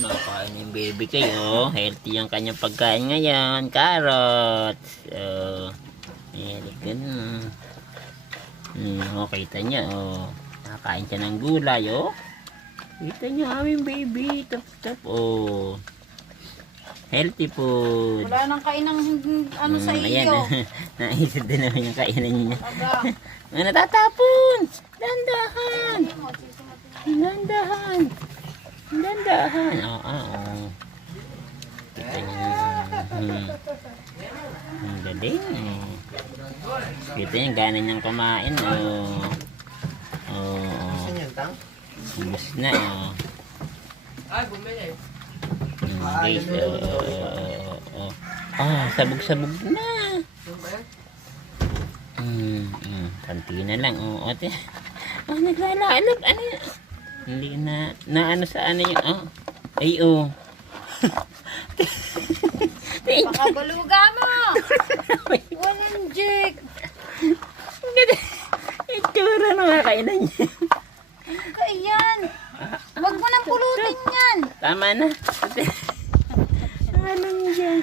Nakain yung baby kayo. Healthy ang kanyang pagkain ngayon. Carrots. Meron ka na. Kita niya. Nakain siya ng gulay. Kita niyo aming baby. Tap. Healthy food. Wala nang kainang sa ayan, iyo. Naisip din naman yung kainan niya. Aga. Natatapon. Dandahan. Kita niyo. Ang galing. Kita niyo, gana niyang kumain. Ubus na. Ay, bumili. Guys, sabog-sabog na. Kanti na lang. Ate. Naglalaalog. Ano? Hindi na ano sa ano yung Baka baluga mo. Walang jig. Itsura na mga kainan niya. Ano ka iyan? Huwag mo nang pulutin yan. Tama na. Anong yan?